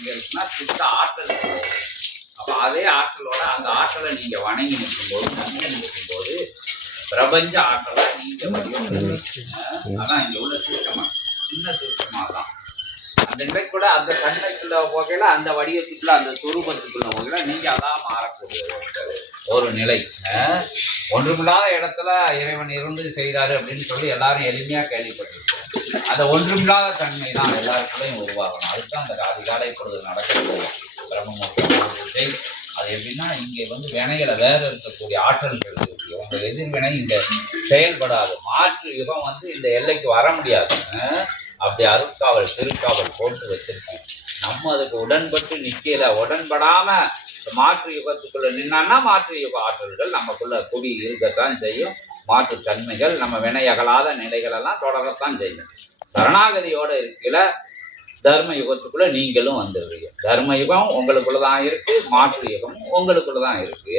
எங்க இருக்குன்னா சுத்த ஆற்றல். அப்போ அதே ஆற்றலோட அந்த ஆற்றலை நீங்க வணங்கி நிற்கும்போது, நம்பி நிற்கும்போது பிரபஞ்ச ஆற்றலை நீங்க அதான் இங்க உள்ள சுருக்கமா, சின்ன சுருக்கமா தான் அந்த நிலை கூட அந்த தன்மைக்குள்ள வகையில அந்த வடிவத்துக்குள்ள அந்த சொரூபத்துக்குள்ள வகையில நீங்க அதான் மாறக்கூடிய ஒரு நிலை. ஒன்றுமில்லாத இடத்துல இறைவன் இருந்து செய்தாரு அப்படின்னு சொல்லி எல்லாரும் எளிமையா கேள்விப்பட்டிருக்கோம். அந்த ஒன்றுமில்லாத தன்மை தான் எல்லாருக்குள்ளையும் உருவாகணும். அதுதான் அந்த அதிகாலை பொழுது நடக்கிறது பிரம்ம. அது எப்படின்னா இங்கே வினைகளை வேற இருக்கக்கூடிய ஆற்றல்கள் இருக்கு. உங்க எதிர்வினை இங்க செயல்படாது. மாற்று யுகம் இந்த எல்லைக்கு வர முடியாது. அப்படி அருட்காவல் திருக்காவல் போட்டு வச்சிருக்கோம். நம்ம அதுக்கு உடன்பட்டு நிக்கல. உடன்படாம மாற்று யுகத்துக்குள்ள நின்னா மாற்று யுக ஆற்றல்கள் நமக்குள்ள குடி இருக்கத்தான் செய்யும். மாற்று தன்மைகள் நம்ம வினை அகலாத நிலைகள் எல்லாம் தொடரத்தான் செய்யும். சரணாகதியோட இருக்கல தர்ம யுகத்துக்குள்ள நீங்களும் வந்துடுறீங்க. தர்ம யுகம் உங்களுக்குள்ளதான் இருக்கு, மாற்று யுகம் உங்களுக்குள்ளதான் இருக்கு.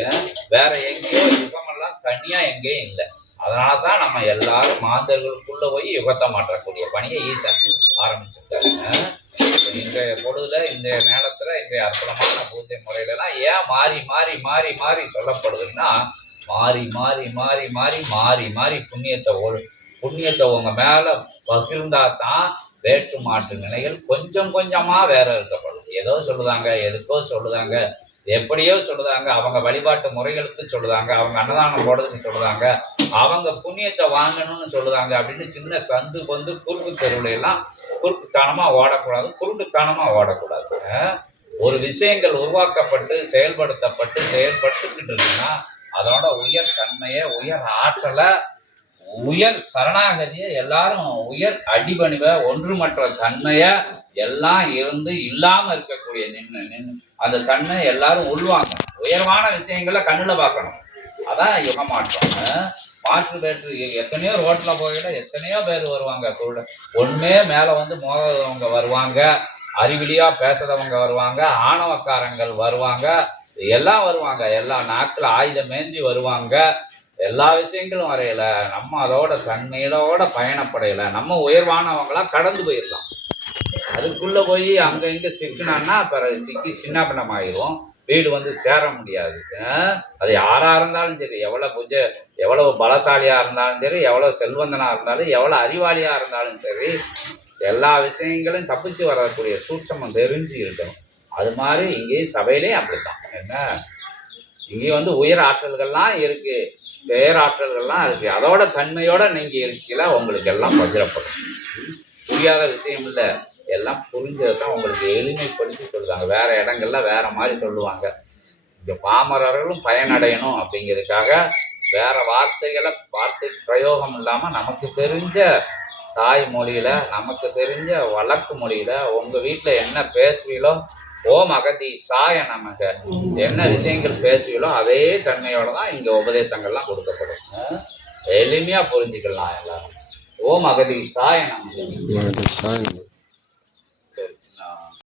வேற எங்கேயோ யுகமெல்லாம் தனியா எங்கேயும் இல்லை. அதனாலதான் நம்ம எல்லாரும் மாந்தர்களுக்குள்ள போய் யுகத்தை மாற்றக்கூடிய பணியை ஈசன் ஆரம்பிச்சிருக்காங்க. இன்றைய பொழுதுல இந்த நேரத்துல இன்றைய அற்புதமான பூஜை முறையிலாம் ஏன் மாறி மாறி மாறி மாறி சொல்லப்படுதுன்னா, மாறி மாறி மாறி மாறி மாறி மாறி புண்ணியத்தை உங்க மேல பகிர்ந்தா தான் வேற்று மாற்று நிலைகள் கொஞ்சம் கொஞ்சமா வேற இருக்கப்படும். ஏதோ சொல்லுதாங்க, எதுக்கோ சொல்லுதாங்க, எப்படியோ சொல்லுதாங்க, அவங்க வழிபாட்டு முறைகளுக்கு சொல்லுதாங்க, அவங்க அன்னதானம் போடுறதுக்கு சொல்லுதாங்க, அவங்க புண்ணியத்தை வாங்கணும்னு சொல்லுதாங்க அப்படின்னு சின்ன சந்து குறுக்கு தெருவுல எல்லாம் குறுக்குத்தனமா ஓடக்கூடாது, குறுக்குத்தனமா ஓடக்கூடாது. ஒரு விஷயங்கள் உருவாக்கப்பட்டு செயல்படுத்திக்கிட்டு இருக்குன்னா அதோட உயர் தன்மையை, உயர் ஆற்றலை, உயர் சரணாகதியை, எல்லாரும் உயர் அடிபணிவை, ஒன்றுமற்ற தன்மையை எல்லாம் இருந்து இல்லாம இருக்கக்கூடிய அந்த தன்மை எல்லாரும் உள்வாங்க. உயர்வான விஷயங்களை கண்ணுல பார்க்கணும். அதான் யுக மாற்றம். மாற்று வேற்று எத்தனையோ ரோட்ல போயிட எத்தனையோ பேர் வருவாங்க. ஒண்ணுமே மேல மோதவங்க வருவாங்க, அறிவிலியா பேசுறவங்க வருவாங்க, ஆணவக்காரங்கள் வருவாங்க, எல்லாம் வருவாங்க. எல்லா நாட்கள் ஆயுதம் மேந்தி வருவாங்க. எல்லா விஷயங்களும் வரையில நம்ம அதோட தன்மையோட பயணப்படையில நம்ம உயர்வானவங்களா கடந்து போயிடலாம். அதுக்குள்ள போய் அங்க இங்க சிக்கினான்னா பிறகு சிக்கி சின்ன பின்னம் ஆயிரும். வீடு சேர முடியாது. அது யாரா இருந்தாலும் சரி, எவ்வளவு பலசாலியா இருந்தாலும் சரி, எவ்வளவு செல்வந்தனா இருந்தாலும், எவ்வளவு அறிவாளியா இருந்தாலும் சரி, எல்லா விஷயங்களும் தப்பிச்சு வரக்கூடிய சூட்சமம் தெரிஞ்சு இருக்கணும். அது மாதிரி இங்கேயும் சபையிலேயும் அப்படித்தான். என்ன இங்கேயும் உயர் ஆற்றல்கள்லாம் இருக்கு, பேராற்றல்கள்லாம் இருக்கு. அதோட தன்மையோட நீங்க இருக்கீங்களா உங்களுக்கு எல்லாம் பகிரப்படும். புரியாத விஷயம் இல்லை, எல்லாம் புரிஞ்சதான் உங்களுக்கு எளிமைப்படுத்தி சொல்லுவாங்க. வேற இடங்கள்ல வேற மாதிரி சொல்லுவாங்க. இங்க பாமரர்களும் பயனடையணும் அப்படிங்கிறதுக்காக வேற வார்த்தை பிரயோகம் இல்லாம நமக்கு தெரிஞ்ச தாய்மொழியில, நமக்கு தெரிஞ்ச வழக்கு மொழியில உங்க வீட்டுல என்ன பேசுவீங்களோ, ஓம் அகதீஷாய நமக என்ன விஷயங்கள் பேசுவீங்களோ அதே தன்மையோட தான் இங்க உபதேசங்கள்லாம் கொடுக்கப்படும். எளிமையா புரிஞ்சுக்கலாம் எல்லாரும். ஓம் அகதீஷாய நமக.